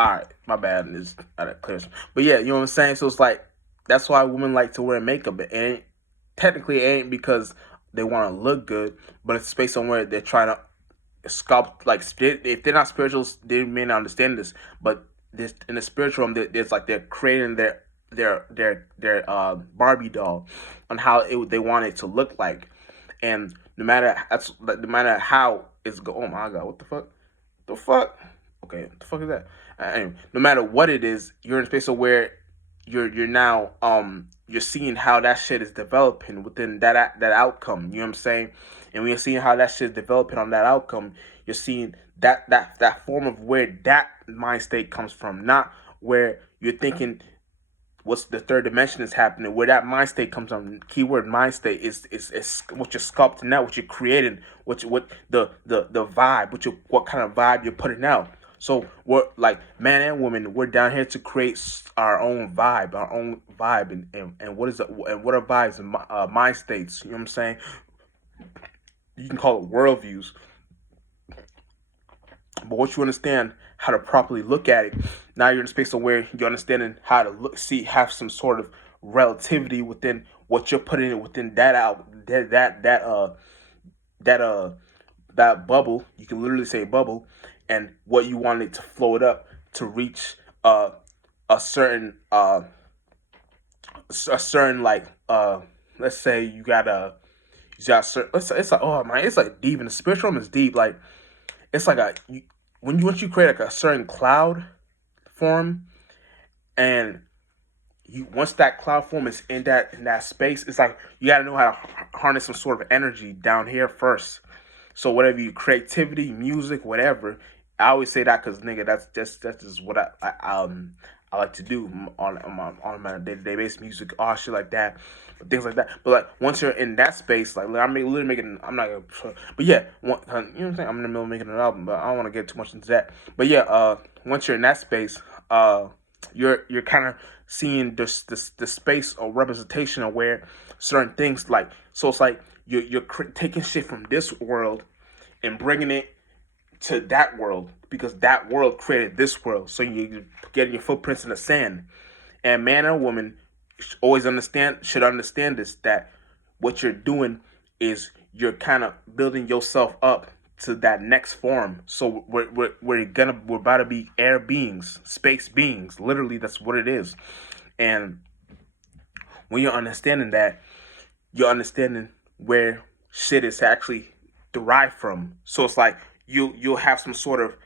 All right, my bad. It's out of clear. But yeah, you know what I'm saying. So it's like that's why women like to wear makeup. And technically, it ain't because they want to look good, but it's based on where they're trying to sculpt. Like if they're not spirituals, they may not understand this. But this in the spiritual realm, there's like they're creating their Barbie doll on how they want it to look like, and no matter how it's go. Oh my god, what the fuck? The fuck? Okay, what the fuck is that? Anyway, no matter what it is, you're in a space of where you're now you're seeing how that shit is developing within that outcome. You know what I'm saying? And when you're seeing how that shit is developing on that outcome, you're seeing that form of where that mind state comes from, not where you're thinking what's the third dimension is happening, where that mind state comes from. Keyword mind state is what you're sculpting out, what you're creating, what the vibe, what kind of vibe you're putting out. So we're like man and woman, we're down here to create our own vibe, and what is it? And what are vibes and mind states? You know what I'm saying? You can call it worldviews, but once you understand how to properly look at it, now you're in a space of where you're understanding how to have some sort of relativity within what you're putting within that bubble. You can literally say bubble, and what you want it to float up to reach a certain like let's say it's like, oh man, it's like deep, and the spiritual realm is deep. Like it's like once you create like a certain cloud form, and once that cloud form is in that space, it's like you got to know how to harness some sort of energy down here first. So whatever you creativity, music, whatever. I always say that because nigga, that's just what I like to do on my day-to-day basis, music, all shit like that, things like that. But like once you're in that space, like I'm literally making, I'm not gonna, but yeah, you know what I'm saying. I'm in the middle of making an album, but I don't want to get too much into that. But yeah, once you're in that space, you're kind of seeing the space or representation of where certain things like. So it's like you're taking shit from this world and bringing it to that world, because that world created this world. So you're getting your footprints in the sand. And man and woman should understand this, that what you're doing is you're kind of building yourself up to that next form. So we're about to be air beings, space beings. Literally, that's what it is. And when you're understanding that, you're understanding where shit is actually derived from. So it's like you'll have some sort of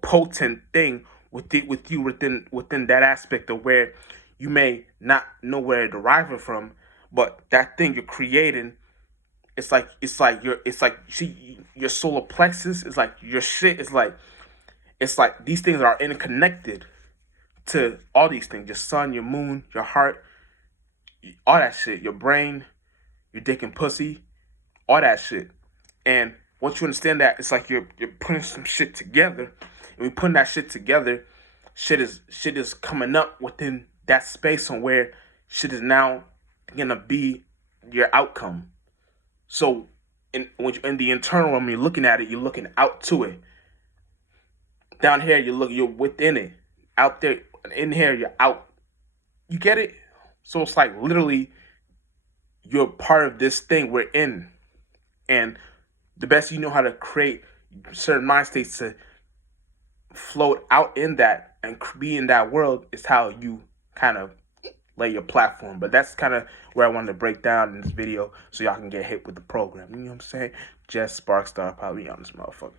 potent thing with you within that aspect of where you may not know where it derived from, but that thing you're creating, it's like see, your solar plexus is like your shit is like, it's like these things are interconnected to all these things: your sun, your moon, your heart, all that shit, your brain, your dick and pussy, all that shit. And once you understand that, it's like you're putting some shit together, and we putting that shit together, shit is coming up within that space on where shit is now gonna be your outcome. So when you're in the internal, when you're looking at it, you're looking out to it. Down here, you're within it. Out there, in here, you're out. You get it? So it's like literally you're part of this thing we're in. And the best you know how to create certain mind states to float out in that and be in that world is how you kind of lay your platform. But that's kind of where I wanted to break down in this video so y'all can get hit with the program. You know what I'm saying? Just Sparkstar, probably on this motherfucker.